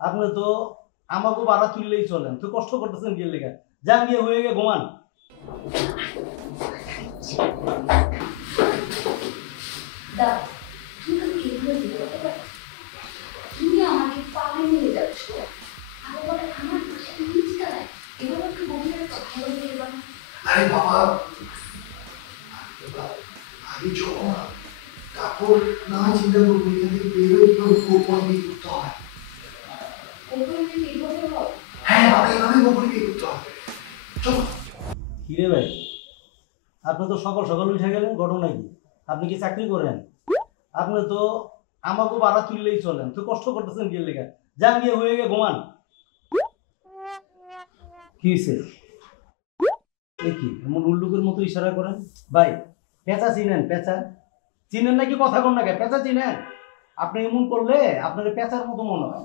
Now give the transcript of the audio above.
আপনি তো আমাকে ভাড়া তুললেই চলেন, তো কষ্ট করতেছেন কি লেগে? যান গিয়ে হয়ে গিয়ে ঘুমান। দা তুমি এগুলো দিতে তুমি আমাকে পালে নিয়ে যাচ্ছ আবার আমার পাশে নিচ তলায় এভাবে একটু গভীর কথা বলতে এবার আরে বাবা আগে চলো না, তারপর না চিন্তা করবো এখান থেকে বেরোয় কিভাবে গোপন বিয়ে করতে হয়। ওপরে থেকে এভাবে হয় হ্যাঁ বাবা, এইভাবে গোপন বিয়ে করতে হবে। চলো। কিরে ভাই, আপনি তো সকাল সকাল উঠে গেলেন, ঘটনা কি? আপনি কি চাকরি করেন? আপনি তো আমাকে ভাড়া তুললেই চলেন, তো কষ্ট করতেছেন কি লেগে? যান গিয়ে হয়ে গিয়ে ঘুমান। কি হয়েছে? এ কি এমন উল্লুকের মতো ইশারা করেন? ভাই, পেঁচা চিনেন? পেঁচা চিনেন নাকি? কথা কন না কে? পেঁচা চিনেন? আপনি এমন করলে আপনার পেঁচার মতো মনে হয়।